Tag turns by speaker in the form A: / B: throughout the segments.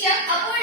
A: 行，好不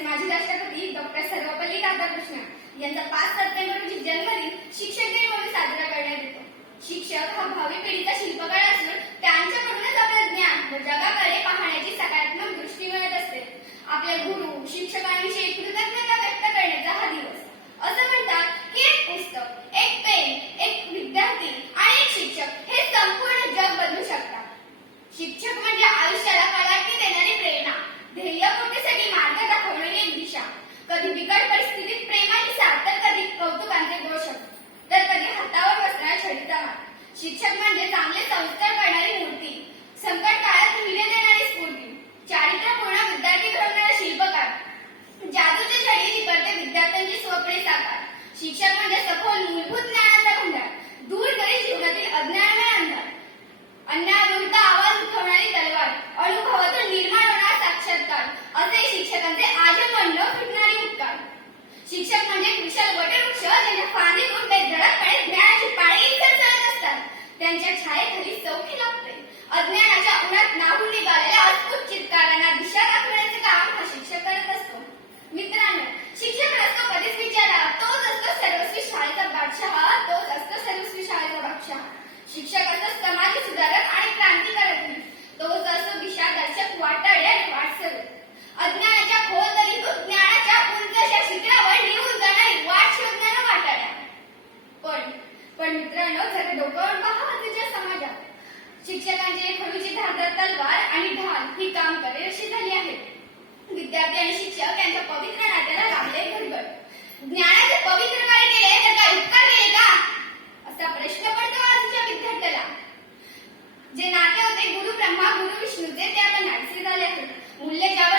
A: नमस्ते माझी राष्ट्रपती डॉक्टर सर्वपल्ली राधाकृष्णन यांचा पाच सप्टेंबर रोजी जन्मदिन शिक्षक दिन म्हणून साजरा करण्यात येतो. शिक्षक हा भावी पिढीचा शिल्पकार असून त्यांच्या म्हणूनच आपलं ज्ञान व जगाकडे पाहण्याची सकारात्मक दृष्टी मिळत असते. आपल्या गुरु शिक्षकांविषयी कृतज्ञ शिक्षक म्हणजे चांगले संस्कार करणारी मूर्ती. संकट काळात धैर्य देणारी स्फूर्ती. चारित्र्यपूर्ण विद्यार्थी घडवणारा शिल्पकार. जादूचे छडी निकळते विद्यार्थ्यांची स्वप्ने साकार. शिक्षक म्हणजे सखोल मूलभूत ज्ञानाचा भंडार. दूर करी जीवनातील अज्ञानमय अंधार. अन्यायाविरुद्ध आवाज उठवणारी तलवार. अनुभवातून निर्माण होणार साक्षात्कार. असे शिक्षकांचे आजम न फिटणारी उपकार. शिक्षक म्हणजे कुशल वटवृक्ष बादशाह समाज सुधारक आणि क्रांतिकारक तो जसं दिशादर्शक वाटाडे आणि वाटसर. अज्ञानाच्या खोल दरीतून ज्ञानाच्या उंचशा शिखरावर निघून जाणारी वाट शोधणारा वाटाड्या पण पण मित्रांनो जर डोक्यावर पहा तुझ्या समाजात. शिक्षकांची खडूची धारदार तलवार आणि ढाल ही काम करेल अशी झाली आहे. विद्यार्थी आणि शिक्षक यांच्या पवित्र जे नाते होते गुरु ब्रह्मा गुरु विष्णूचे ते आता नाते झाले होते मूल्य ज्यावर